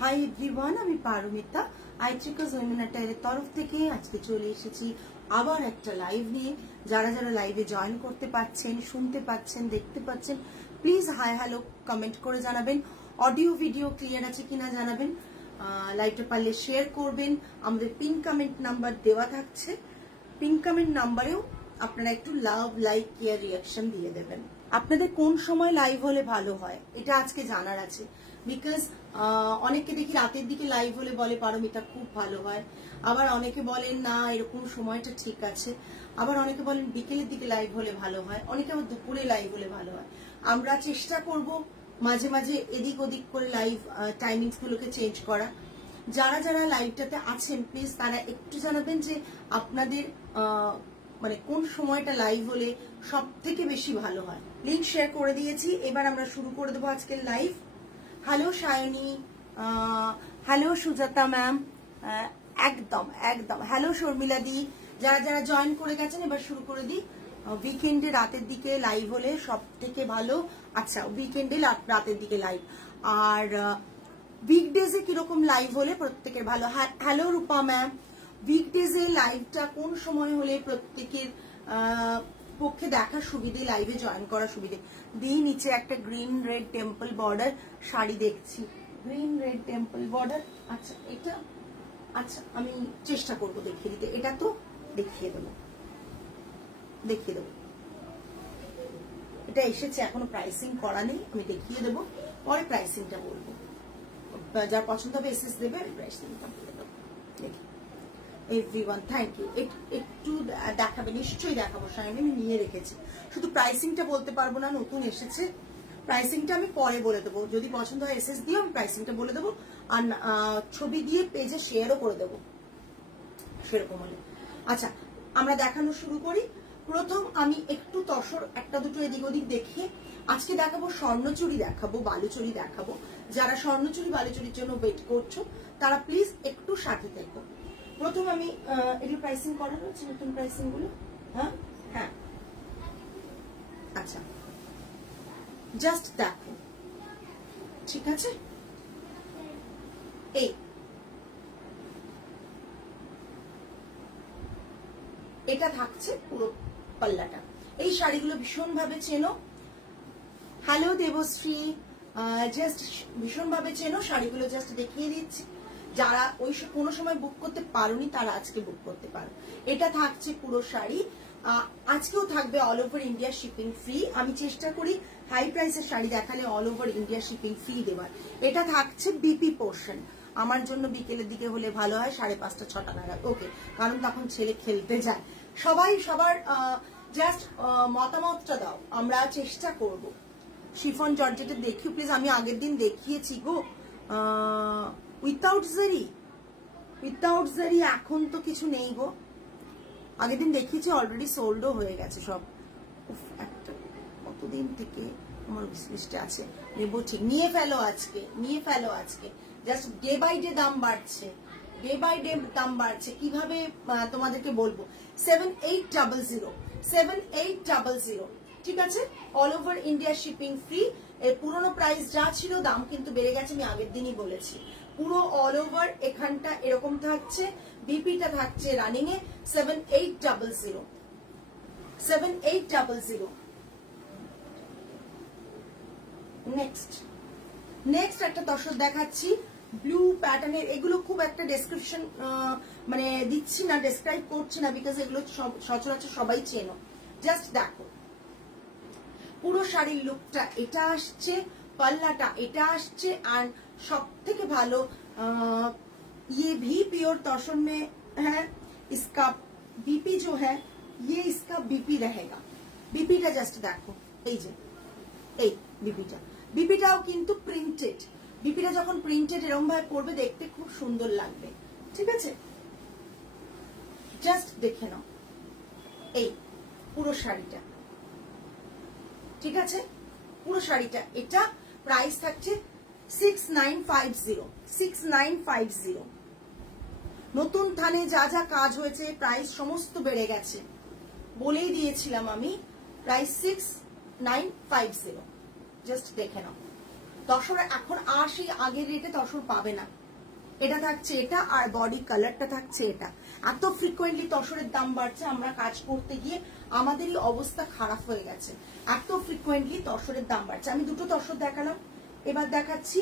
Hi everyone, আমি Paromita আইট্রিকাস women অ্যাটায়ারের তরফ থেকে আজকে চলে এসেছি আবার একটা লাইভ নিয়ে। যারা যারা লাইভে জয়েন করতে পাচ্ছেন, শুনতে পাচ্ছেন, দেখতে পাচ্ছেন, প্লিজ হাই হ্যালো কমেন্ট করে জানাবেন। অডিও ভিডিও ক্লিয়ার আছে কিনা জানাবেন। লাইভটা পারলে শেয়ার করবেন। আমাদের পিন কমেন্ট নাম্বার দেওয়া থাকছে, পিন কমেন্ট নাম্বারেও আপনারা একটু লাভ, লাইক, কেয়ার, রিয়াকশন দিয়ে দেবেন। আপনাদের কোন সময় লাইভ হলে ভালো হয় এটা আজকে জানার আছে, বিকজ অনেকে দেখি রাতের দিকে লাইভ হলে বলে পারমিতা খুব ভালো হয়, আবার অনেকে বলেন না এরকম সময়টা ঠিক আছে, আবার অনেকে বলেন বিকেলের দিকে লাইভ হলে ভালো হয়, অনেকে আবার দুপুরে লাইভ হলে ভালো হয়। আমরা চেষ্টা করব মাঝে মাঝে এদিক ওদিক করে লাইভ টাইমিংস গুলোকে চেঞ্জ করা। যারা যারা লাইভটাতে আছেন প্লিজ তারা একটু জানাবেন যে আপনাদের মানে কোন সময়টা লাইভ হলে সব থেকে বেশি ভালো হয়। লিংক শেয়ার করে দিয়েছি, এবার আমরা শুরু করে দেবো আজকের live. Hello Sayani, hello Sujata ma'am, একদম একদম হ্যালো শর্মিলা দি, যারা যারা জয়েন করে গেছেন এবার শুরু করে দিই। উইকেন্ডে রাতের দিকে লাইভ হলে সব থেকে ভালো। আচ্ছা, উইকেন্ডে রাতের দিকে লাইভ, আর উইকডেজে কিরকম লাইভ হলে প্রত্যেকের ভালো। হ্যালো রূপা ম্যাম, উইকডেজে লাইভটা কোন সময় হলে প্রত্যেকের পক্ষে দেখার সুবিধে, লাইভে জয়েন করার সুবিধে। দিয়ে নিচে একটা green red temple border sari দেখছি, গ্রিন রেড টেম্পল বর্ডার। আচ্ছা এটা, আচ্ছা আমি চেষ্টা করবো দেখিয়ে দিতে। এটা তো দেখিয়ে দেবো, দেখিয়ে দেবো। এটা এসেছে, এখনো প্রাইসিং করা নেই, আমি দেখিয়ে দেবো, পরে প্রাইসিংটা বলবো। যার পছন্দ হবে এসএস দেবে, আমি প্রাইসিংটা বলে দেবো। দেখি এভরিওয়ান, থ্যাংক ইউ। একটু দেখাবে, নিশ্চয়ই দেখাবো সায়নী, আমি নিয়ে রেখেছি, শুধু প্রাইসিংটা বলতে পারবো না, নতুন এসেছে। প্রাইসিংটা আমি পরে বলে দেবো, যদি পছন্দ হয় এসএস দিয়ে আমি প্রাইসিংটা বলে দেবো, আর ছবি দিয়ে পেজে শেয়ারও করে দেবো সেরকম হলে। আচ্ছা আমরা দেখানো শুরু করি। প্রথম আমি একটু তসর একটা দুটো এদিক ওদিক দেখিয়ে আজকে দেখাবো স্বর্ণচুরি দেখাবো, বালুচুরি দেখাবো। যারা স্বর্ণচুরি বালুচুরির জন্য ওয়েট করছো তারা প্লিজ একটু সাথে থেকো। প্রথম আমি এগুলো প্রাইসিং করানো হচ্ছে, নতুন প্রাইসিং গুলো। হ্যাঁ হ্যাঁ, আচ্ছা জাস্ট দেখো, ঠিক আছে। এই এটা থাকছে পুরো পাল্লাটা। এই শাড়িগুলো ভীষণ ভাবে চেনো। হ্যালো দেবশ্রী, জাস্ট ভীষণ ভাবে চেনো শাড়িগুলো, জাস্ট দেখিয়ে দিচ্ছি। যারা ওই কোনো সময় বুক করতে পারোনি তারা আজকে বুক করতে পারো। এটা থাকছে পুরো শাড়ি, আজকেও থাকবে all over India shipping free. আমি চেষ্টা করি হাই প্রাইসের শাড়ি দেখালে all over India shipping free দেওয়ার। এটা থাকছে বিপি পোর্শন, আমার জন্য বিকেলের দিকে হলে ভালো হয়, 5:30 6টা নাগাদ। ওকে, কারণ তখন ছেলে খেলতে যায়। সবাই সবার জাস্ট মতামতটা দাও, আমরা চেষ্টা করব। শিফন জর্জেটে দেখিও প্লিজ, আমি আগের দিন দেখিয়েছি গো উইথাউট জারি, উইথাউট জারি এখন তো কিছু নেই গো, আগের দিন দেখিয়েছি, অলরেডি সোল্ডও হয়ে গেছে সব। একটা কতদিন থেকে আমার লিস্টে আছে, নেবো ঠিক। নিয়ে ফেলো আজকে, নিয়ে ফেলো আজকে। জাস্ট ডে বাই ডে দাম বাড়ছে, ডে বাই ডে দাম বাড়ছে, কিভাবে তোমাদেরকে বলবো। 7800, 7800, ঠিক আছে। All over India shipping free. এর পুরোনো প্রাইস যা ছিল, দাম কিন্তু বেড়ে গেছে, আমি আগের দিনই বলেছি। পুরো অল ওভার এখানটা এরকম থাকছে, বিপিটা থাকছে রানিং এ 7800, 7800। নেক্সট নেক্সট একটা তসর দেখাচ্ছি ব্লু প্যাটার্নের। এগুলো খুব একটা ডেসক্রিপশন মানে দিচ্ছি না, ডেসক্রাইব করছি না, বিকজ এগুলো সচরাচর সবাই চেনো। জাস্ট দেখো পুরো শাড়ির লুকটা এটা আসছে, পাল্লাটা এটা আসছে, আর সব থেকে ভালো ये भी प्योर तौशन में है। इसका बीपी जो है ये इसका बीपी रहेगा। बीपीটা জাস্ট দেখো, এই যে এই বিপিটা, বিপিটাও কিন্তু প্রিন্টেড। বিপিটা যখন প্রিন্টেড এরকম ভাবে পড়বে দেখতে খুব সুন্দর লাগবে, ঠিক আছে। জাস্ট দেখে নাও এই পুরো শাড়িটা, ঠিক আছে। পুরো শাড়িটা এটা প্রাইস থাকছে 6950, 6950। নতুন থানে যা যা কাজ হয়েছে প্রাইস সমস্ত বেড়ে গেছে, বলেই দিয়েছিলাম আমি। প্রাইস 6950, জাস্ট দেখে নাও। তসর এখন আর সেই আগের রেটে তসর পাবে না। এটা থাকছে এটা, আর বডি কালারটা থাকছে এটা। এত ফ্রিকোয়েন্টলি তসরের দাম বাড়ছে, আমরা কাজ করতে গিয়ে আমাদেরই অবস্থা খারাপ হয়ে গেছে, এত ফ্রিকোয়েন্টলি তসরের দাম বাড়ছে। আমি দুটো তসর দেখালাম, এবার দেখাচ্ছি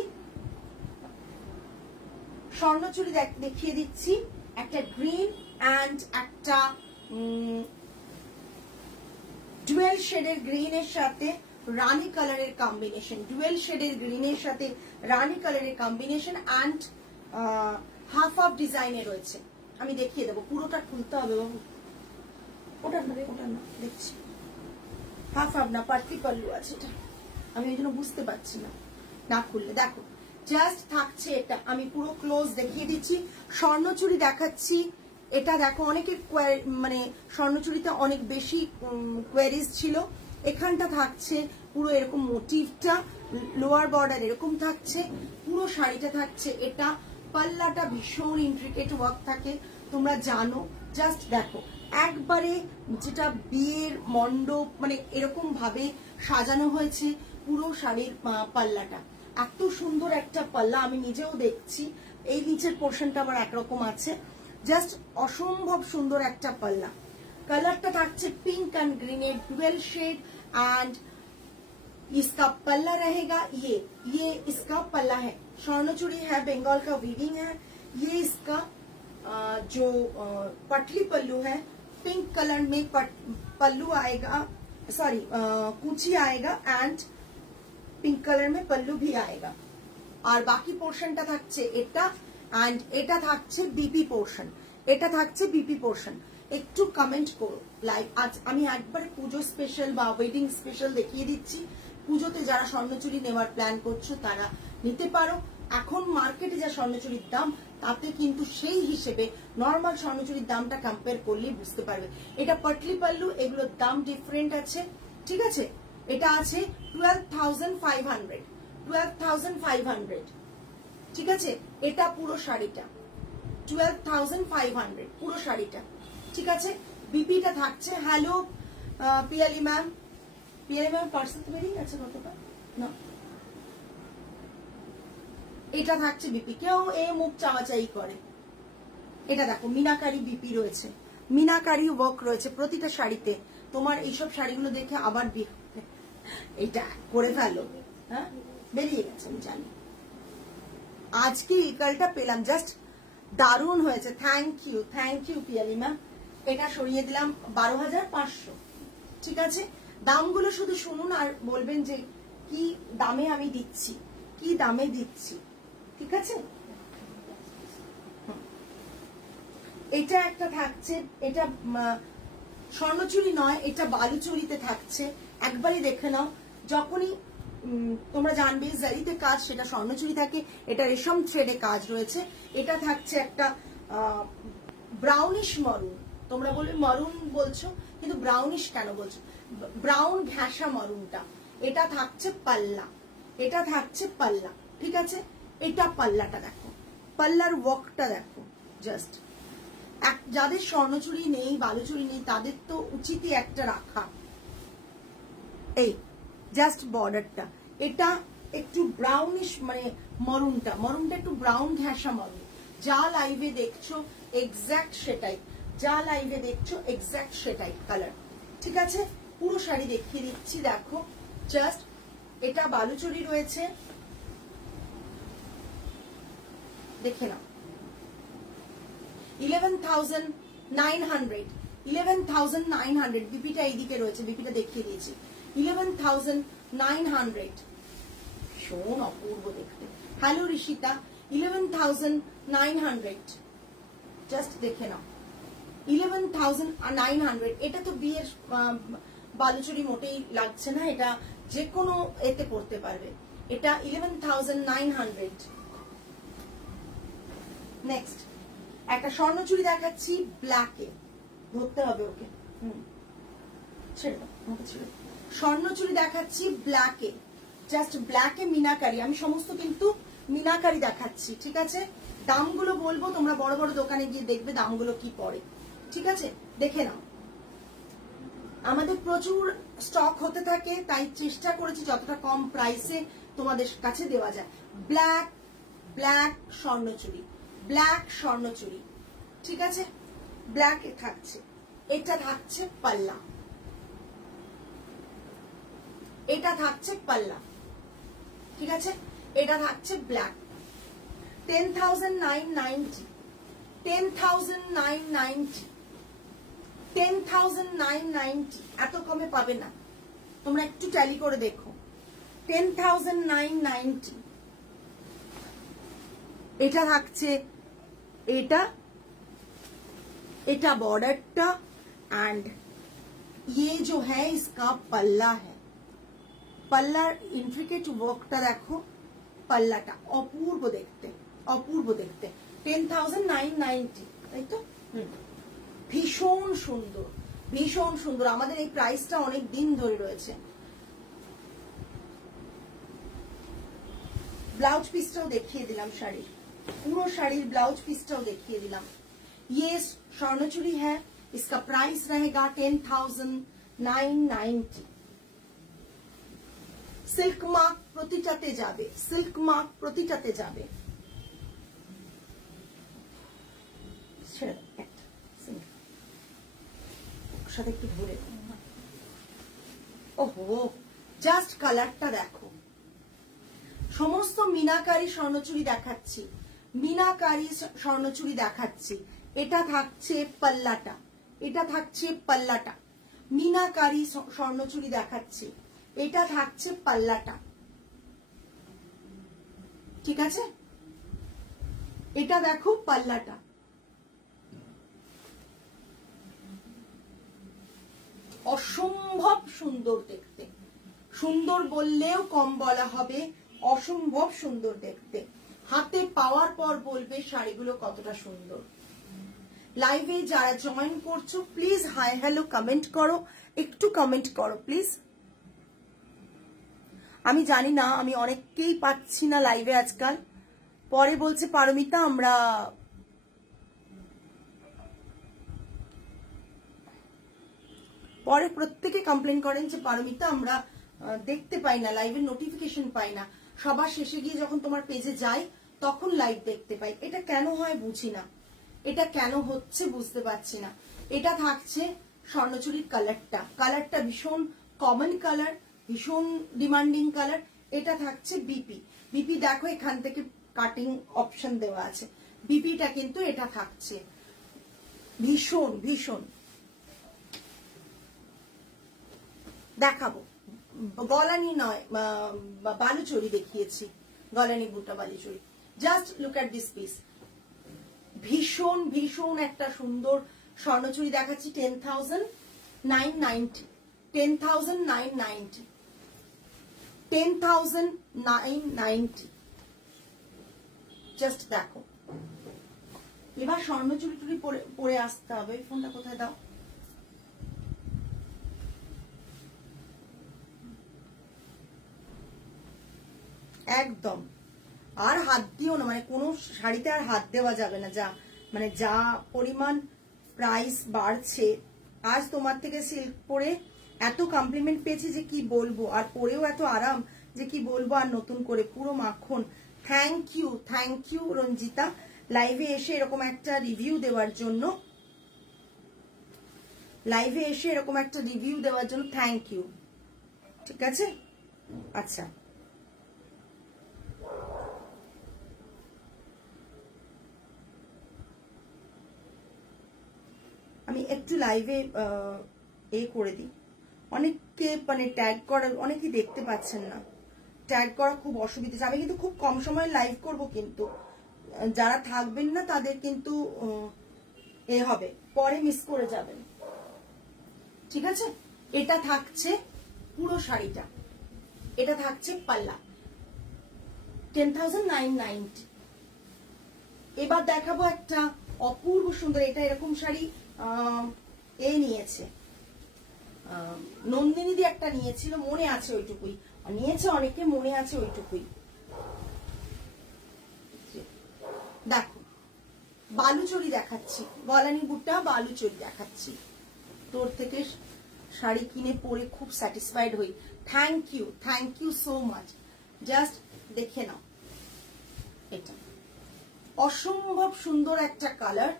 স্বর্ণচুরি দেখিয়ে দিচ্ছি। একটা গ্রিন অ্যান্ড একটা ডুয়েল শেডের গ্রিনের সাথে রানী কালারের কম্বিনেশন, ডুয়েল শেডের গ্রিনের সাথে রানী কালারের কম্বিনেশন অ্যান্ড হাফ হাফ ডিজাইনে রয়েছে। আমি দেখিয়ে দেবো, পুরোটা খুলতে হবে বাবু, ওটা না দেখছি, হাফ হাফ না পার্টি পাল্লু আছে এটা, আমি ওই জন্য বুঝতে পারছি না না খুললে। দেখো জাস্ট থাকছে এটা, আমি পুরো ক্লোজ দেখিয়ে দিচ্ছি। স্বর্ণচুরি দেখাচ্ছি, এটা দেখো অনেকে মানে স্বর্ণচুরিতে অনেক বেশি কোয়ারিজ ছিল, এখানটা থাকছে পুরো এরকম মোটিভটা, লোয়ার বর্ডার এরকম থাকছে, পুরো শাড়িটা থাকছে এটা। পাল্লাটা ভীষণ ইন্ট্রিকেট ওয়ার্ক থাকে, তোমরা জানো। জাস্ট দেখো একবারে যেটা বিয়ের মণ্ডপ মানে এরকম ভাবে সাজানো হয়েছে পুরো শাড়ির পাল্লাটা, এত সুন্দর একটা পাল্লা। আমি নিজেও দেখছি, এই নিচের পোর্শনটা আবার একরকম আছে, জাস্ট অসম্ভব সুন্দর একটা পাল্লা। কালারটা থাকছে pink and green dual shade and इसका पल्ला रहेगा ये इसका पल्ला है। स्वर्णचूड़ी है, बंगाल का वीविंग है। ये इसका जो पटली पल्लू है, पिंक कलर में पल्लू आएगा, सॉरी कुची आएगा एंड पिंक कलर में पल्लू भी आएगा। और बाकी पोर्शनটা থাকছে এটা एंड এটা থাকছে বিপি পোর্শন, এটা থাকছে বিপি পোর্শন। একটু কমেন্ট করো লাইভ। আজ আমি একবারে পুজো স্পেশাল বা ওয়েডিং স্পেশাল দেখিয়ে দিচ্ছি। পুজোতে যারা স্বর্ণচুরি নেওয়ার প্ল্যান করছো তারা নিতে পারো। এখন মার্কেটে যা স্বর্ণচুরির দাম তাতে কিন্তু সেই হিসেবে নর্মাল স্বর্ণচুরির দামটা কম্পেয়ার করলে বুঝতে পারবে। এটা পটলি পাল্লু, এগুলোর দাম ডিফারেন্ট আছে, ঠিক আছে। এটা আছে 12,500, 12,500, ঠিক আছে। এটা পুরো শাড়িটা 12,500 পুরো শাড়িটা, ঠিক আছে। বিপিটা থাকছে, hello Piyali ma'am, Piyali ma'am parcel তো বেরিয়ে গেছে কতটা না, এটা থাকছে বিপি। কেউ এ মুখ চাওয়াচাই করে। এটা দেখো মিনাকারি বিপি রয়েছে, মিনাকারি ওয়ার্ক রয়েছে প্রতিটা শাড়িতে। তোমার এইসব শাড়িগুলো দেখে আবার এটা করে ফেলো, হ্যাঁ বেরিয়ে গেছে আমি জানি। আজকে এই কালটা পেলাম, জাস্ট দারুণ হয়েছে। Thank you Piyali ma'am. এটা সরিয়ে দিলাম 12,500, ঠিক আছে। দামগুলো শুধু শুনুন আর বলবেন যে কি দামে আমি দিচ্ছি, কি দামে দিচ্ছি, ঠিক আছে। এটা একটা থাকছে, এটা স্বর্ণচুরি নয়, এটা বালুচুরিতে থাকছে। একবারই দেখে নাও, যখনই তোমরা জানবে জারিতে কাজ সেটা স্বর্ণচুরি থাকে, এটা রেশম থ্রেডে কাজ রয়েছে। এটা থাকছে একটা ব্রাউনিশ মরুন, তোমরা বলবে মরুন বলছো কিন্তু ব্রাউনিশ কেন বলছো, ব্রাউন ঘেঁষা মরুনটা। এটা থাকছে পাল্লা, এটা থাকছে পাল্লা, ঠিক আছে। এটা পাল্লাটা দেখো, পাল্লার ওয়ার্কটা দেখো। জাস্ট যাদের স্বর্ণচুরি নেই বালুচুরি নেই তাদের তো উচিতই একটা রাখা। এই জাস্ট বর্ডারটা, এটা একটু ব্রাউনিশ মানে মরুনটা একটু ব্রাউন ঘেঁষা মরুন। যা লাইভে দেখছো এক্স্যাক্ট সেটাই, যা লাইভে দেখছো এক্স্যাক্ট সেটাই কালার, ঠিক আছে। পুরো শাড়ি দেখিয়ে দিচ্ছি, দেখো জাস্ট। এটা বালুচুরি রয়েছে, দেখে নাও। 11,900, 11,900 বিপিটা এইদিকে রয়েছে, বিপিটা দেখিয়ে দিয়েছি। 11,900, ভীষণ অপূর্ব দেখতে। হ্যালো ঋষিতা, 11,900, জাস্ট দেখে নাও। 11,900, এটা তো বিয়ের বালুচুরি মোটেই লাগছে না, এটা যে কোনো এতে পড়তে পারবে। এটা 11,900। নেক্সট একটা স্বর্ণচুরি দেখাচ্ছি ব্ল্যাকে, ধরতে হবে ওকে, ছেড়ে দাও আমাকে ছেড়ে। স্বর্ণচুরি দেখাচ্ছি ব্ল্যাকে, জাস্ট ব্ল্যাকে মিনাকারি। আমি সমস্ত কিন্তু মিনাকারি দেখাচ্ছি, ঠিক আছে। দামগুলো বলবো, তোমরা বড় বড় দোকানে গিয়ে দেখবে দামগুলো কি পড়ে, ঠিক আছে। দেখে নাও, আমাদের প্রচুর স্টক হতে থাকে, তাই চেষ্টা করেছি যতটা কম প্রাইসে তোমাদের কাছে দেওয়া যায়। Black black Swarnachari, black Swarnachari, ঠিক আছে, ব্ল্যাক থাকছে। এটা থাকছে পাল্লা, এটা থাকছে পাল্লা, ঠিক আছে, এটা থাকছে ব্ল্যাক। 10,990, 10,990, 10,990, এত কমে পাবে না, তোমরা একটু ট্যালি করে দেখো। 10,990, এটা থাকছে, এটা এটা बॉर्डरটা एंड ये जो है इसका पल्ला है, पल्लार इंट्रिकेट वर्कটা দেখো, पल्लाটা অপূর্ব দেখতে, অপূর্ব দেখতে। 10,990, তাই তো? ভীষণ সুন্দর, ভীষণ সুন্দর। আমাদের এই প্রাইসটা অনেক দিন ধরে রয়েছে। ব্লাউজ পিসটাও দেখিয়ে দিলাম, শাড়ির পুরো শাড়ির ব্লাউজ পিসটাও দেখিয়ে দিলাম। ये स्वर्णचूड़ी है, इसका प्राइस रहेगा 10,990। सिल्क मार्क प्रतिटाते जाबे, सिल्क मार्क प्रतिटाते जाबे। সাথে একটু ঘুরে, ওহো জাস্ট কালারটা দেখো। সমস্ত মিনাকারি স্বর্ণচুড়ি দেখাচ্ছি, মিনাকারি স্বর্ণচুড়ি দেখাচ্ছি। এটা থাকছে পাল্লাটা, এটা থাকছে পাল্লাটা, মিনাকারি স্বর্ণচুড়ি দেখাচ্ছি, এটা থাকছে পাল্লাটা, ঠিক আছে, এটা দেখো পাল্লাটা। অসম্ভব সুন্দর দেখতে, সুন্দর বললেও কম বলা হবে, অসম্ভব সুন্দর দেখতে। হাতে পাওয়ার পর বলবে শাড়িগুলো কতটা সুন্দর। লাইভে যারা জয়েন করছো প্লিজ হাই হ্যালো কমেন্ট করো, একটু কমেন্ট করো প্লিজ। আমি জানি না, আমি অনেককেই পাচ্ছি না লাইভে আজকাল। পরে বলছে পারমিতা আমরা পরে প্রত্যেকে কমপ্লেন করেন যে পারমিতা আমরা দেখতে পাই না, লাইভের নোটিফিকেশন পাই না। সবার শেষে গিয়ে যখন তোমার পেজে যাই তখন লাইভ দেখতে পাই। এটা কেন হয় বুঝি না, এটা কেন হচ্ছে বুঝতে পারছি না। এটা থাকছে স্বর্ণচুরির কালারটা, কালারটা ভীষণ কমন কালার, ভীষণ ডিমান্ডিং কালার। এটা থাকছে বিপি, বিপি দেখো এখান থেকে কাটিং অপশন দেওয়া আছে, বিপিটা কিন্তু এটা থাকছে ভীষণ ভীষণ। দেখাবো গলানি নয়, বালুচুরি দেখিয়েছি, গলানি বুটা Baluchari. Just look at this piece, ভীষণ ভীষণ একটা সুন্দর স্বর্ণচুরি দেখাচ্ছি। 10,990, 10,990, 10,990, জাস্ট দেখো। এবার স্বর্ণচুরি টুরি পরে আসতে হবে। ফোনটা কোথায় দাও? একদম আর হাত দিও না, মানে কোনো শাড়িতে আর হাত দেওয়া যাবে না। যা মানে যা পরিমাণ প্রাইস বাড়ছে, আজ তোমার থেকে সিল্ক পরে এত কমপ্লিমেন্ট পেয়েছি যে কি বলবো, আর পরেও এত আরাম যে কি বলবো, আর নতুন করে পুরো মাখন। থ্যাংক ইউ রঞ্জিতা, লাইভে এসে এরকম একটা রিভিউ দেওয়ার জন্য, লাইভে এসে এরকম একটা রিভিউ দেওয়ার জন্য থ্যাংক ইউ, ঠিক আছে। আচ্ছা আমি একটু লাইভে করে দিই, অনেককে মানে ট্যাগ করার, অনেকেই দেখতে পাচ্ছেন না, ট্যাগ করা খুব অসুবিধা। আমি কিন্তু খুব কম সময় লাইভ করব, কিন্তু যারা থাকবেন না তাদের কিন্তু হবে, পরে মিস করে যাবেন, ঠিক আছে। এটা থাকছে পুরো শাড়িটা, এটা থাকছে পাল্লা, 10,990। এবার দেখাবো একটা অপূর্ব সুন্দর, এটা এরকম শাড়ি নিয়েছে নন্দিনী দি, একটা নিয়েছিল, মনে আছে ওইটুকুই, নিয়েছে অনেকে, মনে আছে ওইটুকুই। দেখো বালুচুরি দেখাচ্ছি, গলানি বুটা বালুচুরি দেখাচ্ছি। তোর থেকে শাড়ি কিনে পরে খুব স্যাটিসফাইড হই। Thank you so much. Just দেখে নাও, এটা অসম্ভব সুন্দর একটা কালার।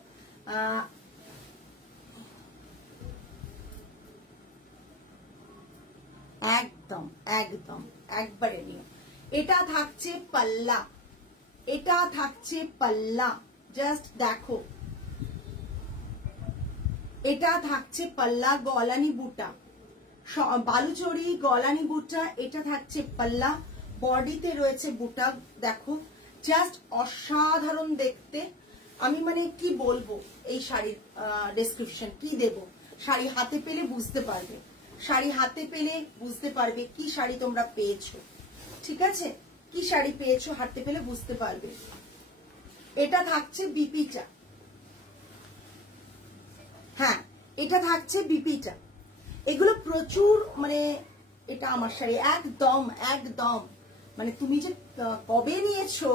একদম একদম একবারে নিও। এটা থাকছে পাল্লা, এটা থাকছে পাল্লা, জাস্ট দেখো, এটা থাকছে পাল্লা, গলানি বুটা, বালুচরি গলানি বুটা, এটা থাকছে পাল্লা, বডিতে রয়েছে বুটা, দেখো জাস্ট অসাধারণ দেখতে। আমি মানে কি বলবো, এই শাড়ির ডেসক্রিপশন কি দেব, শাড়ি হাতে পেলে বুঝতে পারবে, শাড়ি হাতে পেলে বুঝতে পারবে কি শাড়ি তোমরা পেয়েছো, ঠিক আছে, কি শাড়ি পেয়েছো হাতে পেলে বুঝতে পারবে। এটা থাকছে বিপিটা, হ্যাঁ এটা থাকছে বিপিটা, এগুলো প্রচুর মানে এটা আমার শাড়ি একদম একদম মানে তুমি যে কবে নিয়েছো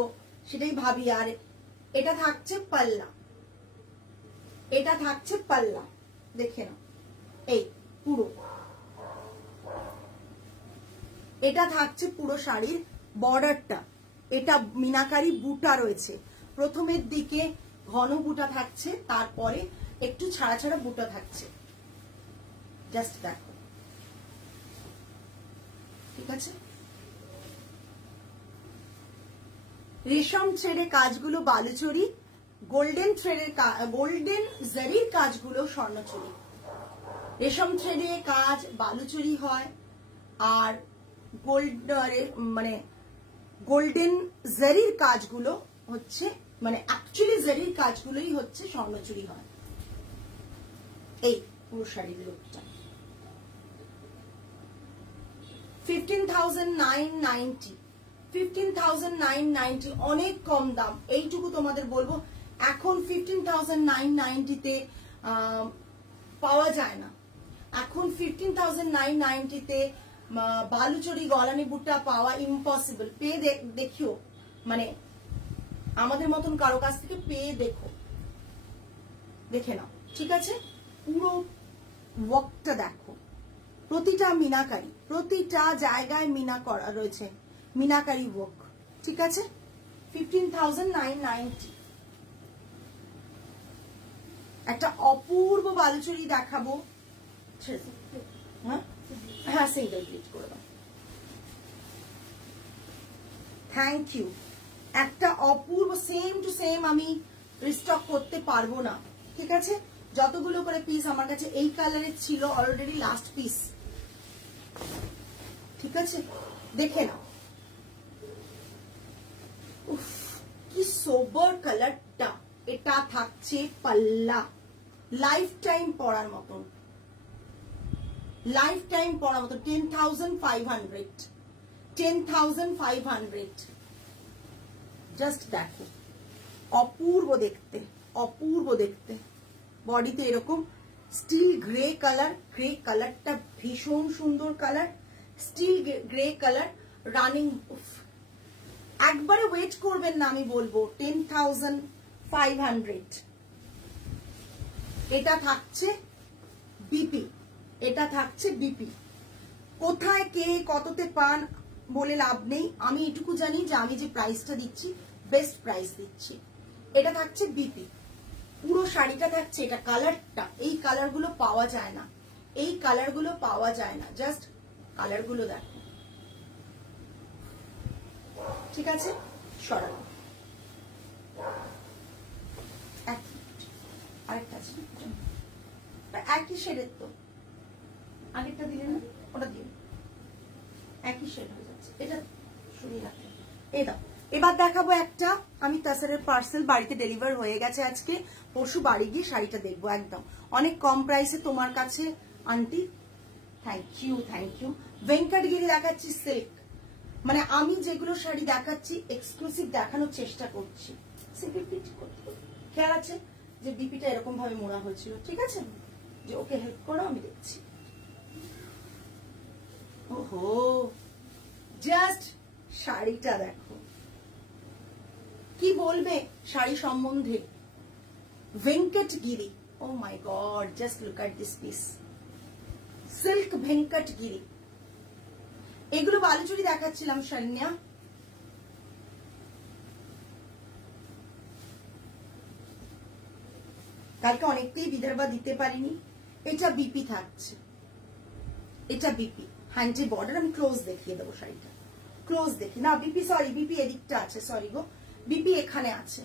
সেটাই ভাবি। আর এটা থাকছে পাল্লা, এটা থাকছে পাল্লা, দেখে নাও, এই পুরো এটা থাকছে পুরো শাড়ির বর্ডারটা, এটা মিনাকারি বুটা রয়েছে, প্রথমের দিকে ঘন বুটা থাকছে, তারপরে একটু ছাড়া ছাড়া বুটা থাকছে, জাস্ট দেখো, ঠিক আছে। রেশম থ্রেডের কাজগুলো বালুচরি, গোল্ডেন থ্রেডের গোল্ডেন জারির কাজগুলো স্বর্ণচুরি। রেশম থ্রেডের কাজ বালুচরি হয়, আর মানে গোল্ডেন জারির কাজগুলো হচ্ছে মানে অ্যাকচুয়ালি জারির কাজগুলোই হচ্ছে স্বর্ণচুরি হয়। এই পুরো শাড়ির লুকটা 15,990, 15,990 অনেক কম দাম। এইটুকু তোমাদের বলবো, এখন 15,990-তে পাওয়া যায় না, এখন 15,990-তে বালুচরি গলানি বুটা পাওয়া ইম্পসিবল। পেয়ে দেখিও, মানে আমাদের মতন কারো কাছ থেকে পেয়ে দেখো, দেখে নাও, ঠিক আছে। পুরো ওয়ার্কটা দেখো, প্রতিটা মিনাকারি, প্রতিটা জায়গায় মিনা করা রয়েছে, মিনাকারি ওয়ার্ক, ঠিক আছে। 15,990। একটা অপূর্ব বালুচরি দেখাবো, হ্যাঁ হ্যাঁ সিঙ্গেল প্লিট করে দাও, থ্যাংক ইউ। একটা অপূর্ব সেম টু সেম আমি রিস্টক করতে পারবো না, ঠিক আছে। যতগুলো করে পিস আমার কাছে এই কালারের ছিল অলরেডি লাস্ট পিস, ঠিক আছে, দেখে নাও। উফ কি সোবার কালারটা। এটা থাকছে পাল্লা, লাইফ টাইম পরার মতন, লাইফ টাইম পরার মতন। 10,500, 10,500, জাস্ট দেখো, অপূর্ব দেখতে, অপূর্ব দেখতে। বডিতে এরকম স্টিল গ্রে কালার, গ্রে কালারটা ভীষণ সুন্দর colour, still grey colour running. একবারে ওয়েট করবেন না, আমি বলবো 10,500। এটা থাকছে বিপি, এটা থাকছে বিপি। কোথায় কে কততে পান বলে লাভ নেই, আমি এটুকু জানি যে আমি যে প্রাইসটা দিচ্ছি বেস্ট প্রাইস দিচ্ছি। এটা থাকছে বিপি, পুরো শাড়িটা থাকছে এটা কালারটা, এই কালারগুলো পাওয়া যায় না, এই কালারগুলো পাওয়া যায় না, জাস্ট কালারগুলো দেখো, ঠিক আছে। সরানো আরেকটা আছে, একই শেডের তো, আগেরটা দিলে না, ওটা দিয়ে একই শেড হয়ে যাচ্ছে, এটা সরিয়ে রাখতে। এই দাও, এবার দেখাবো একটা, আমি তাসারের পার্সেল বাড়িতে ডেলিভার হয়ে গেছে আজকে, পরশু বাড়ি গিয়ে শাড়িটা দেখবো, একদম অনেক কম প্রাইসে তোমার কাছে aunty, thank you thank you. Venkatagiri দেখাচ্ছি সিল্ক, মানে আমি যেগুলো শাড়ি দেখাচ্ছি এক্সক্লুসিভ দেখানোর চেষ্টা করছি। খেয়াল আছে যে বিপিটা এরকম ভাবে মোড়া হয়েছিল, ঠিক আছে, যে ওকে হেল্প করো, আমি দেখছি। ওহো জাস্ট শাড়িটা দেখো, কি বলবে শাড়ি সম্বন্ধে। Venkatagiri, oh my God, just look at this piece, silk Venkatagiri. এগুলো বালুচরি দেখাচ্ছিলাম শালিনিয়া, কালকে অনেককেই বিদর্ভা দিতে পারিনি। এটা বিপি থাকছে, এটা বিপি হ্যান্ডি বর্ডার। আমি ক্লোজ দেখিয়ে দেবো শাড়িটা, ক্লোজ দেখি না বিপি, সরি বিপি এদিকটা আছে, সরি গো, বিপি এখানে আছে।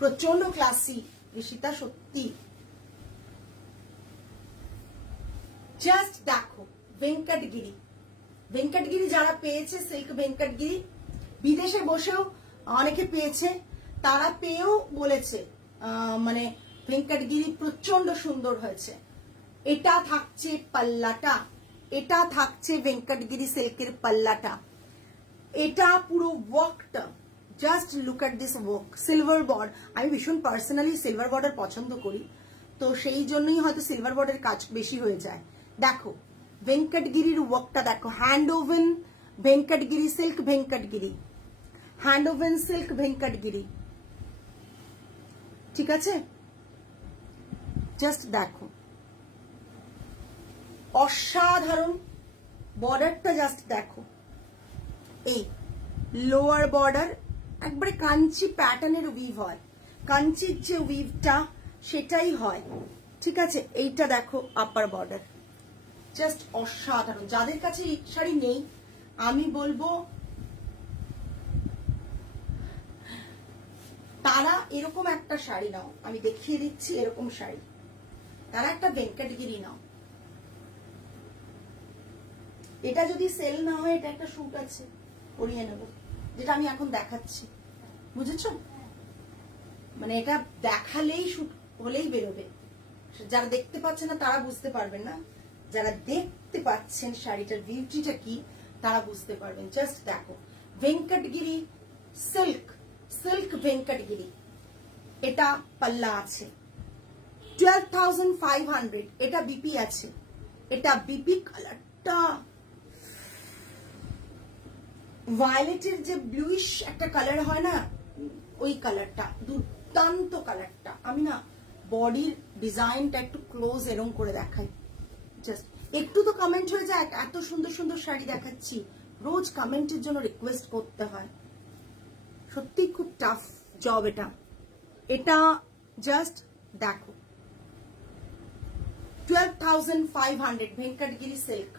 প্রচন্ড ক্লাসি ঋষিতা, সত্যি। জাস্ট দেখো ভেঙ্কটগিরি, ভেঙ্কটগিরি যারা পেয়েছে, সিল্ক ভেঙ্কটগিরি, বিদেশে বসেও অনেকে পেয়েছে, তারা পেয়েও বলেছে মানে ভেঙ্কটগিরি প্রচন্ড সুন্দর হয়েছে। এটা থাকছে পাল্লাটা, এটা থাকছে ভেঙ্কটগিরি সিল্কের পাল্লাটা, এটা পুরো ওয়ার্কটা, just look at this work, silver border. আমি ভীষণ পার্সোনালি সিলভার বর্ডার পছন্দ করি, তো সেই জন্যই হয়তো সিলভার বর্ডার কাজ বেশি হয়ে যায়। দেখো ভেঙ্কটগিরির ওয়ার্কটা দেখো, hand woven Venkatagiri silk, Venkatagiri hand woven silk Venkatagiri, ঠিক আছে? জাস্ট দেখো অসাধারণ বর্ডারটা, জাস্ট দেখো। এই লোয়ার বর্ডার একবারে কাঞ্চি প্যাটার্নের উইভ হয়, কাঞ্চির যে উইভটা সেটাই হয়, ঠিক আছে? এইটা দেখো আপার বর্ডার, জাস্ট অসাধারণ। যাদের কাছে এই শাড়ি নেই আমি বলবো তারা এরকম একটা শাড়ি নাও, আমি দেখিয়ে দিচ্ছি এরকম শাড়ি, তারা একটা ভেঙ্কটগিরি নাও। এটা যদি সেল না হয়, এটা একটা শুট আছে পরিয়ে নেব, যেটা আমি এখন দেখাচ্ছি, বুঝেছো? মানে এটা দেখালেই শুট হলেই বেরোবে, যারা দেখতে পাচ্ছে না তারা বুঝতে পারবেন না, যারা দেখতে পাচ্ছেন শাড়িটার বিউটিটা কি তারা বুঝতে পারবেন। জাস্ট দেখো ভেঙ্কটগিরি সিল্ক, সিল্ক ভেঙ্কটগিরি, এটা পাল্লা আছে 12,500, এটা বিপি আছে, এটা বিপি কালারটা ভায়োলেটের যে ব্লুইশ একটা কালার হয় না, ওই কালারটা, দুর্দান্ত কালারটা। আমি না বডির ডিজাইনটা একটু ক্লোজ এরকম করে দেখাই, জাস্ট একটু তো কমেন্ট হয়ে যায়, এত সুন্দর সুন্দর শাড়ি দেখাচ্ছি, রোজ কমেন্টের জন্য রিকোয়েস্ট করতে হয়, সত্যি খুব টাফ জব এটা। এটা জাস্ট দেখো 12,500 ভেঙ্কটগিরি সিল্ক,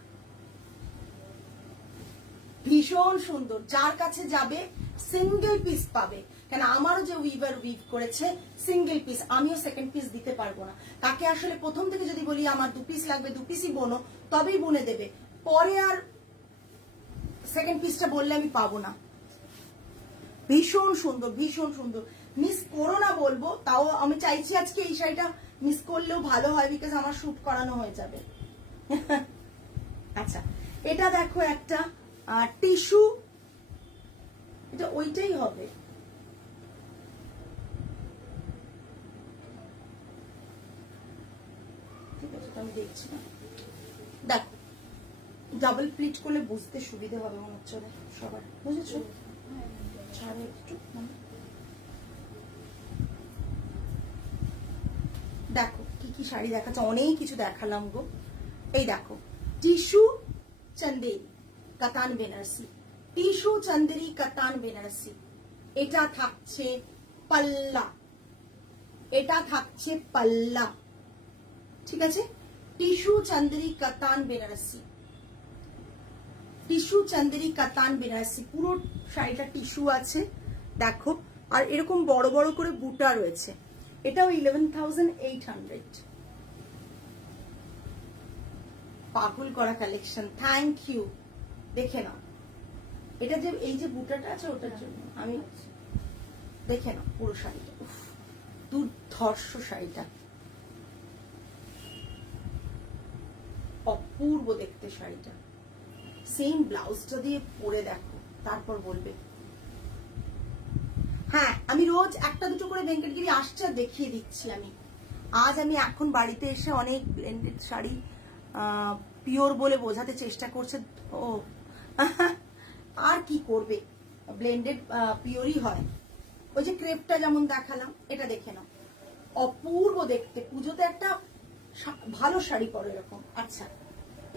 ভীষণ সুন্দর। যার কাছে যাবে সিঙ্গেল পিস পাবে, কেন আমারও যে উইভার উইভ করেছে সিঙ্গেল পিস, আমিও সেকেন্ড পিস দিতে পারবো না। তাকে আসলে প্রথম থেকে যদি বলি আমার 2 পিস লাগবে, 2 পিসই বোনো, তবেই বনে দেবে, পরে আর সেকেন্ড পিসটা বললে আমি পাবো না। ভীষণ সুন্দর, ভীষণ সুন্দর, মিস করো না বলবো, তাও আমি চাইছি আজকে এই শাড়িটা মিস করলেও ভালো হয়, বিকজ আমার শুট করানো হয়ে যাবে। আচ্ছা এটা দেখো একটা টিস্যু, এটা ওইটাই হবে, ঠিক আছে? আমি দেখছি না, দেখো ডাবল প্লিট করলে বুঝতে সুবিধা হবে মনে হচ্ছে সবার, বুঝেছো? ছাড়ো একটু, দেখো কি কি শাড়ি দেখাচ্ছে, অনেক কিছু দেখালাম গো। এই দেখো টিস্যু চন্দেরি কাতান বেনারসি, টিস্যু চন্দেরি কাতান বেনারসি, এটা থাকছে পাল্লা, এটা থাকছে পাল্লা, ঠিক আছে? টিস্যু চন্দেরি কাতান বেনারসি, টিস্যু চন্দেরি কাতান বেনারসি, পুরো শাড়িটা টিস্যু আছে দেখো, আর এরকম বড় বড় করে বুটা রয়েছে। এটাও 11,800, পাগল করা কালেকশন। থ্যাংক ইউ, দেখে নাও, এটা যে এই যে বুটাটা আছে ওটার জন্য, আমি দেখে নাও পুরো শাড়িটা, দুর্ধর্ষ শাড়িটা, অপূর্ব দেখতে শাড়িটা। সেম ব্লাউজটা দিয়ে পরে দেখো, তারপর বলবে। হ্যাঁ আমি রোজ একটা দুটো করে ভেঙ্কটগিরি আসছে দেখিয়ে দিচ্ছি। আমি আজ আমি এখন বাড়িতে এসে অনেক ব্লেন্ডেড শাড়ি পিওর বলে বোঝাতে চেষ্টা করছে, ও আর কি করবে, ব্লেন্ডেড পিওরই হয়। ওই যে ক্রেপটা যেমন দেখালাম, এটা দেখে নাও, অপূর্ব দেখতে, পুজোতে একটা ভালো শাড়ি পরো এরকম। আচ্ছা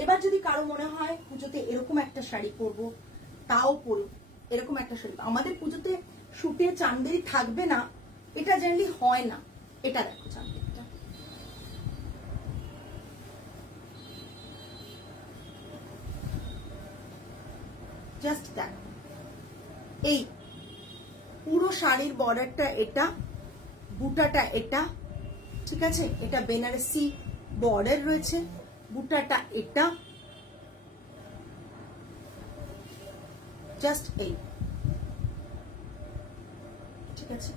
এবার যদি কারো মনে হয় পুজোতে এরকম একটা শাড়ি পরবো, তাও পরো এরকম একটা শাড়ি। আমাদের পুজোতে শুটে চান্দেরি থাকবে না, এটা জেনারেলি হয় না, এটা দেখো চাঁদেরটা, জাস্ট দেখো। এই পুরো শাড়ির বর্ডারটা এটা, বুটাটা এটা, ঠিক আছে, এটা বেনারসি বর্ডার রয়েছে, বুটাটা এটা, জাস্ট এই, ঠিক আছে।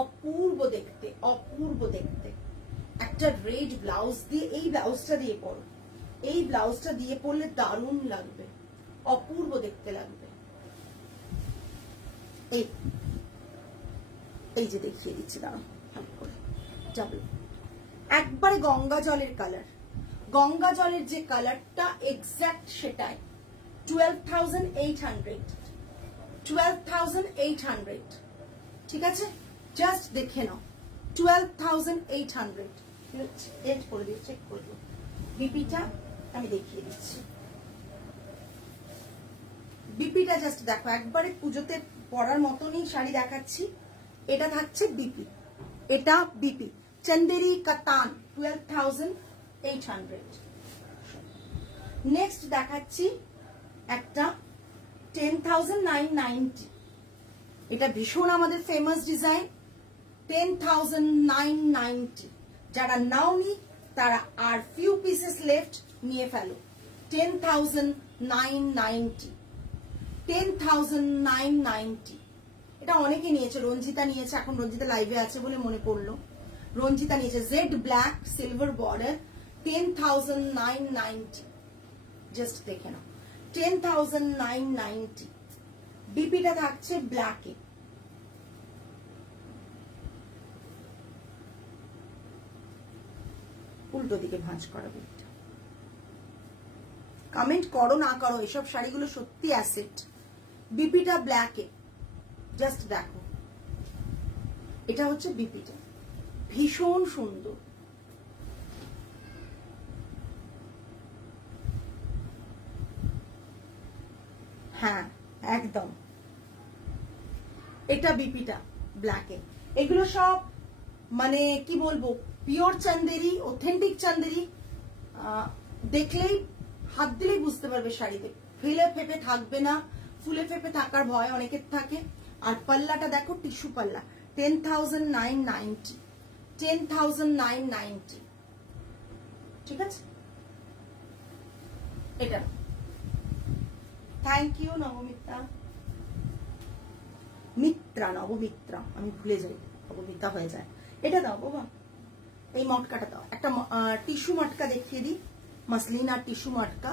অপূর্ব দেখতে, অপূর্ব দেখতে। একটা রেড ব্লাউজ দিয়ে, এই ব্লাউজটা দিয়ে পরো, এই ব্লাউজটা দিয়ে পরলে দারুণ লাগবে, অপূর্ব দেখতে লাগবে। এই যে দেখিয়ে দিচ্ছি, দাঁড়াও ভালো করে যাবে। একবারে গঙ্গা জলের কালার, গঙ্গা জলের যে কালারটা এক্সাক্ট সেটাই। 12,800, 12,800, ঠিক আছে, জাস্ট দেখে নাও। 12,800 এড করে দিও, চেক করে দিও। বিপিটা আমি দেখিয়ে দিচ্ছি, বিপিটা জাস্ট দেখো, একবারে পুজোতে পরার মতনই শাড়ি দেখাচ্ছি। এটা থাকছে বিপি, এটা বিপি চন্দেরি কাতান 12,800। নেক্সট দেখাচ্ছি একটা 10,990, এটা ভীষণ আমাদের ফেমাস ডিজাইন। 10,990, যারা নাওনি তারা আর ফিউ পিসেস লেফট, নিয়ে ফেলো। 10,990, 10,990। এটা অনেকে নিয়েছে, রঞ্জিতা নিয়েছে, এখন রঞ্জিতা লাইভে আছে বলে মনে পড়লো, রঞ্জিতা নিয়েছে jet black silver border 10,990, just দেখে নাও। 10,990, বিপিটা থাকছে ব্ল্যাকে, উল্টো দিকে ভাঁজ করা বিপিটা। কমেন্ট করো না করো, এসব শাড়িগুলো সত্যি অ্যাসেট। বিপিটা ব্ল্যাকে, জাস্ট দেখো, এটা হচ্ছে বিপিটা, ভীষণ সুন্দর। হ্যাঁ একদম, এটা বিপিটা ব্ল্যাকে। এগুলো সব মানে কি বলবো, পিওর চান্দেরি, অথেন্টিক চান্দেরি। দেখলেই হাত দিলেই বুঝতে পারবে শাড়িতে, ফেলে ফেপে থাকবে না, ফুলে ফেপে থাকার ভয় অনেকের থাকে। আর পাল্লাটা দেখো, টিস্যু পাল্লা। 10,990, 10,990, ঠিক আছে। এটা থ্যাংক ইউ নবমিত্রা, মিত্রা, নবমিত্রা, আমি ভুলে যাই, নবমিত্রা হয়ে যায়। এটা দাও বাবা, এই মটকাটা দাও, একটা টিস্যু মটকা দেখিয়ে দিই, মাসলিন আর টিস্যু মটকা।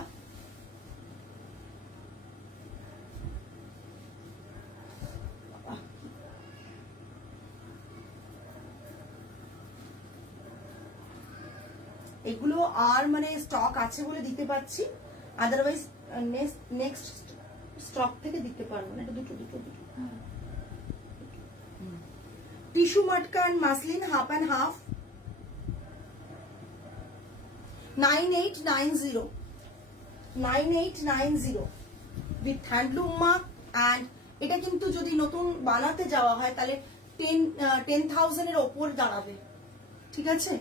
এগুলো আর মানে স্টক আছে বলে দিতে পারছি, আদারওয়াইজ নেক্সট স্টক থেকে দিতে পারবো না। এটা দুটো দুটো দুটো টিস্যু মটকা and muslin half and half. 9890, 9890 with handloom mark. And এটা কিন্তু যদি নতুন বানাতে যাওয়া হয় তাহলে 10,000 এর ওপর দাঁড়াবে, ঠিক আছে।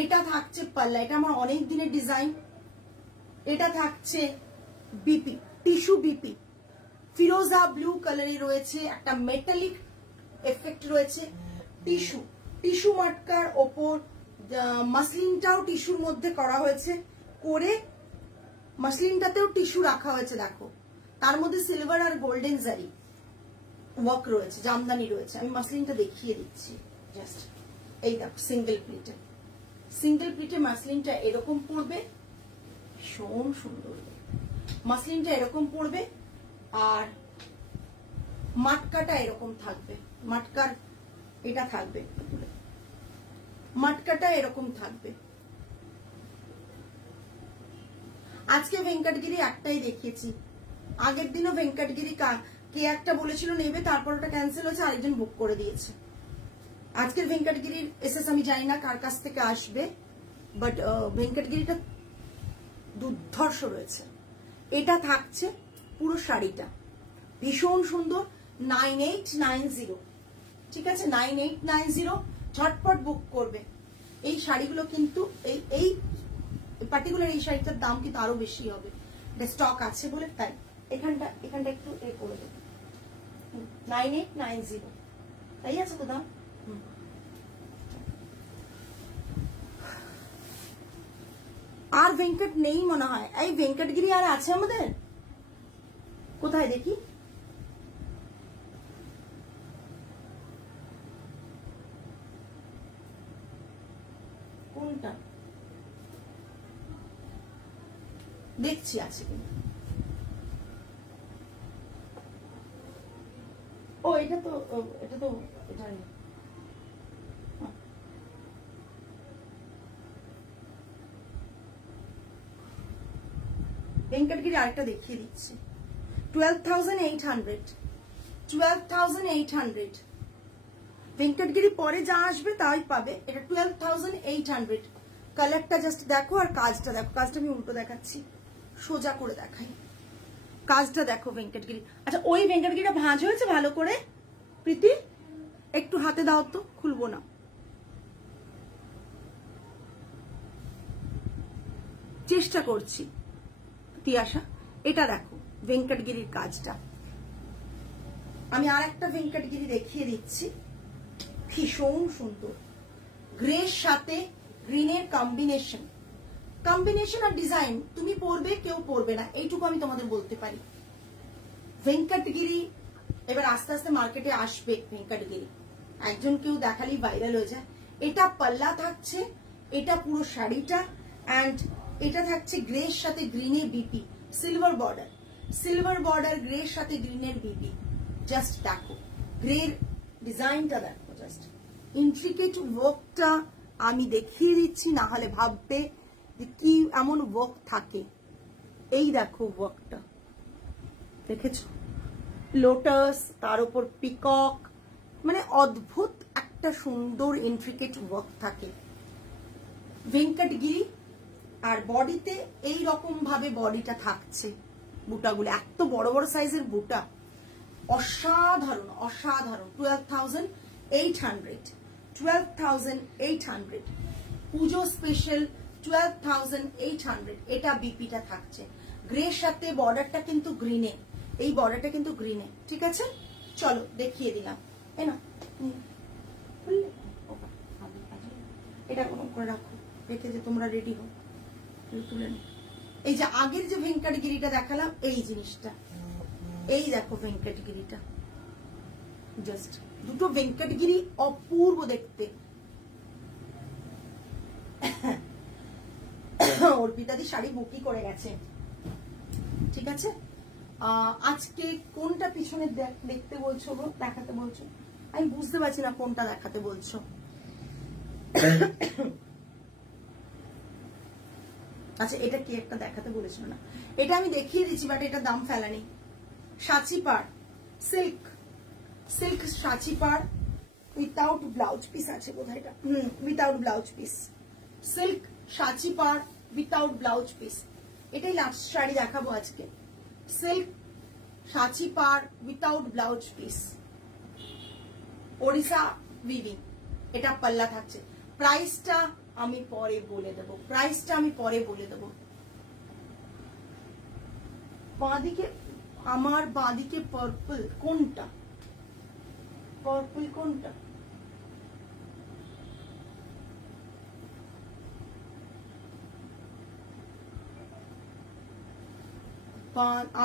এটা থাকছে পাল্লা, এটা আমার অনেক দিনের ডিজাইন। এটা থাকছে বিপি, টিস্যু বিপি, ফিরোজা ব্লু কালারে রয়েছে, একটা মেটালিক এফেক্ট রয়েছে। টিস্যু, টিস্যু মটকার ওপর মাসলিনটাও টিস্যুর মধ্যে করা হয়েছে, করে মাসলিনটাতেও টিস্যু রাখা হয়েছে দেখো, তার মধ্যে সিলভার আর গোল্ডেন জারি ওয়ার্ক রয়েছে, জামদানি রয়েছে। আমি মাসলিনটা দেখিয়ে দিচ্ছি জাস্ট, এই দেখো সিঙ্গেল প্লিটে, সিঙ্গেল প্লিটে মাসলিনটা এরকম পড়বে, ভীষণ সুন্দর মাসলিনটা এরকম পড়বে। আর মাটকাটা এরকম থাকবে, মাটকার এটা থাকবে, মাটকাটা এরকম থাকবে। আজকে ভেঙ্কটগিরি একটাই দেখিয়েছি, আগের দিনও ভেঙ্কটগিরি কে একটা বলেছিল নেবে, তারপর ওটা ক্যান্সেল হয়েছে, আরেকজন বুক করে দিয়েছে। আজকের ভেঙ্কটগিরির এসএস আমি জানি না কার কাছ থেকে আসবে, বাট ভেঙ্কটগিরিটা দুর্ধর্ষ রয়েছে। এটা থাকছে পুরো শাড়িটা, ভীষণ সুন্দর। 9890, ঠিক আছে 9890, ঝটপট বুক করবে। এই শাড়িগুলো কিন্তু এই পার্টিকুলার এই শাড়িটার দাম কিন্তু আরো বেশি হবে, স্টক আছে বলে তাই। এখানটা একটু এ করে দেবে 9890, তাই আছে তো দাম। আর ভেঙ্কট নেই মনে হয়, এই ভেঙ্কটগিরি আর আছে আমাদের কোথায় দেখি? কোনটা দেখছি আছে কিনা। ও এটা তো এটা নেই। ভেঙ্কটগিরি আরেকটা দেখিয়ে দিচ্ছি 12,800, 12,800। ভেঙ্কটগিরি পরে যা আসবে তাই পাবে, এটা 12,800। কালারটা জাস্ট দেখো আর কাজটা দেখো, কাজটা আমি উল্টো দেখাচ্ছি, সোজা করে দেখাই, কাজটা দেখো ভেঙ্কটগিরি। আচ্ছা ওই ভেঙ্কটগিরিটা ভাঁজ হয়েছে ভালো করে, প্রীতি একটু হাতে দাও তো, খুলবো না। চেষ্টা করছি তিয়াশা, এটা দেখো ভেঙ্কটগিরির কাজটা। আমি আর একটা ভেঙ্কটগিরি দেখিয়ে দিচ্ছি, ভীষণ সুন্দর, গ্রের সাথে গ্রিনের কম্বিনেশন আর ডিজাইন। তুমি পরবে কেউ পরবে না, এইটুকু আমি তোমাদের বলতে পারি। ভেঙ্কটগিরি এবার আস্তে আস্তে মার্কেটে আসবে। ভেঙ্কটগিরি একজন কেউ দেখালেই ভাইরাল হয়ে যায়। এটা পাল্লা থাকছে, এটা পুরো শাড়িটা, অ্যান্ড এটা থাকছে গ্রের সাথে গ্রিনের বিপি, সিলভার বর্ডার গ্রের সাথে গ্রিনের বিপি। জাস্ট দেখো গ্রের ডিজাইনটা দেখো, জাস্ট ইন্ট্রিকেট ওয়ার্কটা আমি দেখিয়ে দিচ্ছি, না হলে ভাববে যে কি এমন ওয়ার্ক থাকে। এই দেখো ওয়ার্কটা দেখেছো, লোটাস, তার উপর পিকক, মানে অদ্ভুত একটা সুন্দর ইন্ট্রিকেট ওয়ার্ক থাকে ভেঙ্কটগিরি। আর বডিতে এই রকম ভাবে বডিটা থাকছে, বুটাগুলো এত বড় বড় সাইজের বুটা, অসাধারণ অসাধারণ। 12,800, পুজো স্পেশাল 12,800। এটা বিপিটা থাকছে গ্রের সাথে, বর্ডারটা কিন্তু গ্রিনে, এই বর্ডারটা কিন্তু গ্রিনে, ঠিক আছে। চলো দেখিয়ে দিলাম, এটা কোনো করে রাখো, রেখে যে তোমরা রেডি হো, তুলে নে। এই যে আগের যে ভেঙ্কটগিরিটা দেখালাম, এই জিনিসটা, এই দেখো ভেঙ্কটগিরিটা, জাস্ট দুটো ভেঙ্কটগিরি অপূর্ব দেখতে। অর্পিতাদি শাড়ি বুকই করে গেছে, ঠিক আছে। আজকে কোনটা পিছনে দেখতে বলছো গো, দেখাতে বলছো? আমি বুঝতে পারছি না কোনটা দেখাতে বলছো। আচ্ছা এটা কি একটা দেখাতে বলেছিল না, এটা আমি দেখিয়ে দিচ্ছি, বাট এটা দাম ফেলা নেই। সাচি পাড় সিল্ক সাচি পাড় উইথাউট ব্লাউজ পিস আছে বোধহয়, এটা উইথাউট ব্লাউজ পিস, সিল্ক সাচি পাড় উইথাউট ব্লাউজ পিস। এটাই লাস্ট শাড়ি দেখাবো আজকে, সিল্ক সাচি পাড় without blouse piece, Odisha weaving. এটা পাল্লা থাকছে। প্রাইসটা আমি পরে বলে দেবো, বাঁদিকে আমার বাঁদিকে পার্পল কোনটা,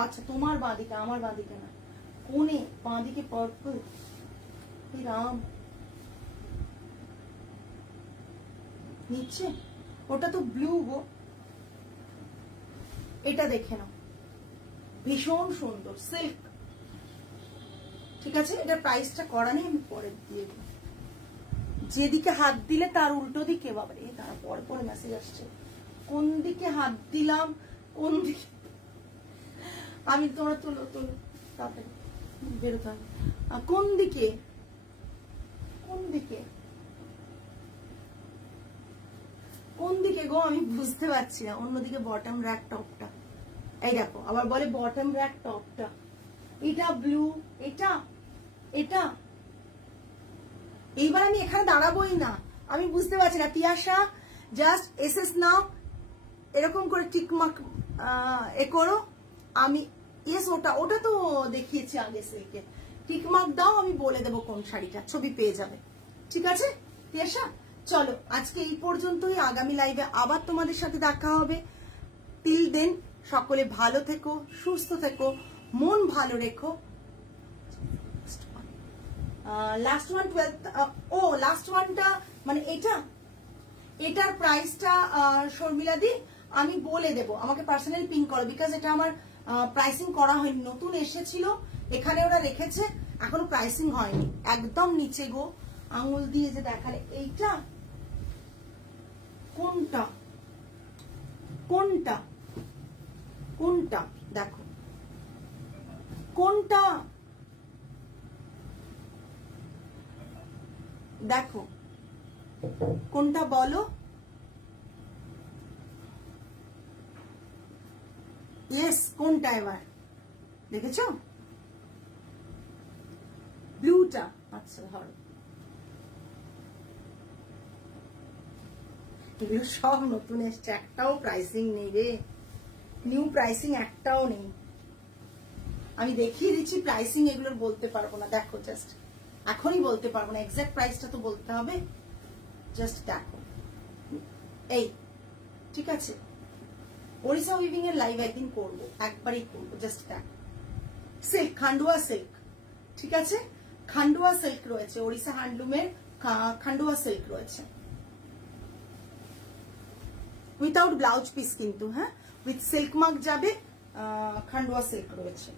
আচ্ছা তোমার বাঁদিকে, আমার বাঁদিকে না, কোনে বাঁদিকে পার্পল। রাম নিচ্ছে, ওটা তো ব্লু গো, এটা দেখে নাও, ভীষণ সুন্দর সিল্ক, ঠিক আছে। এটা প্রাইসটা করা নেই, আমি পরে দিয়ে দেব। যেদিকে হাত দিলে তার উল্টো দিকে, বাবারে তারা পরে মেসেজ আসছে, কোন দিকে হাত দিলাম, কোন দিকে, আমি তোমরা তোলো তাড়াতাড়ি বেরোতে হবে। কোন দিকে গো, আমি বুঝতে পারছি না। অন্যদিকে বটম র্যাক টপটা, এই দেখো আবার বলে বটম র্যাক টপটা, এটা ব্লু, এটা এটা এইবার আমি এখানে দাঁড়াবোই না, আমি বুঝতে পারছি না। তিয়াশা জাস্ট এসএস নাও, এরকম করে টিকমার্ক এ করো। আমি ইয়েস ওটা তো দেখিয়েছি আগে সিল্কে। টিকমার্ক দাও, আমি বলে দেবো কোন শাড়িটা, ছবি পেয়ে যাবে। ঠিক আছে তিয়াশা, চলো আজকে এই পর্যন্তই। আগামী লাইভে আবার তোমাদের সাথে দেখা হবে। টিল দেন সকলে ভালো থেকো, সুস্থ থেকো, মন ভালো রেখো। লাস্ট ওয়ান 12 ও লাস্ট ওয়ানটা মানে এটার প্রাইসটা শর্মিলা দি আমি বলে দেব, আমাকে পার্সোনাল পিন করো, বিকজ এটা আমার প্রাইসিং করা হয়নি, নতুন এসেছিল, এখানে ওরা রেখেছে, এখনো প্রাইসিং হয়নি। একদম নিচে গো আঙুল দিয়ে যে দেখালে, এইটা কোনটা কোনটা কোনটা দেখো, কোনটা দেখো, কোনটা বলো? ইয়েস, কোনটা এবার দেখেছো? ব্লুটা। আচ্ছা ধরো, এগুলো সব নতুন এসছে, একটাও প্রাইসিং নেই রে, নিউ প্রাইসিং একটাও নেই। আমি দেখিয়ে দিচ্ছি প্রাইসিং, এগুলোর বলতে পারবো না, দেখো জাস্ট এখনই বলতে পারবো না, এক্সাক্ট প্রাইসটা তো বলতে হবে। জাস্ট দেখো এই, ঠিক আছে? ওড়িশা উইভিং এর লাইভ একদিন করবো, একবারই করবো। জাস্ট দেখো, সিল্ক, খান্ডুয়া সিল্ক, ঠিক আছে? খান্ডুয়া সিল্ক রয়েছে, ওড়িশা হ্যান্ডলুমের খান্ডুয়া সিল্ক রয়েছে, উইথাউট ব্লাউজ পিস কিন্তু, হ্যাঁ উইথ সিল্ক মার্ক যাবে, খান্ডুয়া সিল্ক রয়েছে।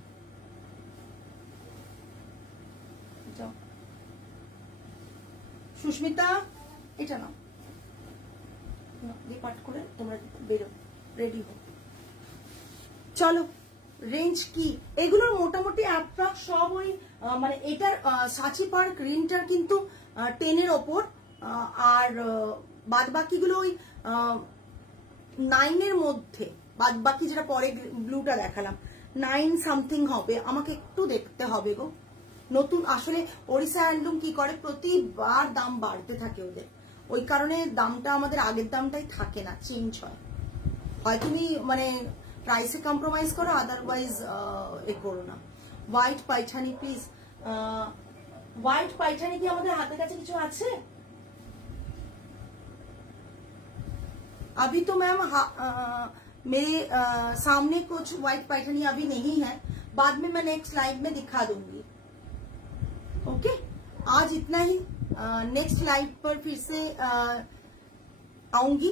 সুস্মিতা এটা নাও, ডিপার্ট করে তোমরা বেরো, রেডি হো। চলো, রেঞ্জ কি এগুলোর? মোটামুটি অ্যাপ্রক্স সব ওই মানে এটার সাচি পার্ক রিনটার কিন্তু 10-এর ওপর, আর বাদ বাকিগুলো ওই 9-এর মধ্যে, বাদ বাকি যেটা পরে ব্লুটা দেখালাম 9 সামথিং হবে। আমাকে একটু দেখতে হবে গো, নতুন আসলে ওড়িশা হ্যান্ডলুম কি করে, প্রতিবার দাম বাড়তে থাকে ওদের, ওই কারণে দামটা আমাদের আগের দামটাই থাকে না, চেঞ্জ হয়। হয় তুমি মানে প্রাইসে কম্প্রোমাইজ করো, আদারওয়াইজ এ করো না। White Paithani please, white Paithani কি আমাদের হাতের কাছে কিছু আছে? अभी तो मैम मेरे सामने कुछ व्हाइट पैठनी अभी नहीं है, बाद में मैं नेक्स्ट लाइव में दिखा दूंगी। ओके, आज इतना ही, नेक्स्ट लाइव पर फिर से आऊंगी।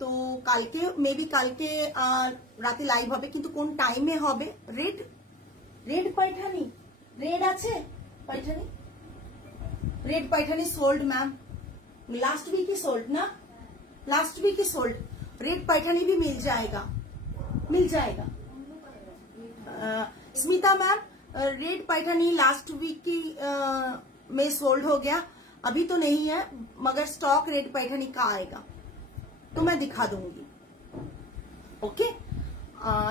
तो কালকে মেবি কালকে রাতে লাইভ হবে, কিন্তু কোন টাইমে হবে? রেড পাইঠানি, রেড আছে Paithani, red Paithani sold ma'am, last week ही सोल्ड ना, लास्ट वीक ही सोल्ड। रेड पैठनी भी मिल जाएगा, मिल जाएगा। Smita ma'am, red Paithani last week की में सोल्ड हो गया, अभी तो नहीं है, मगर स्टॉक रेड पैठनी का आएगा तो मैं दिखा दूंगी। ओके,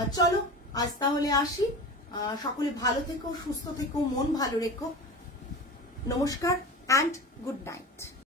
चलो आज ताहले आसि, सकले भालो থেকো, সুস্থ থেকো, মন ভালো রেখো। নমস্কার and good night.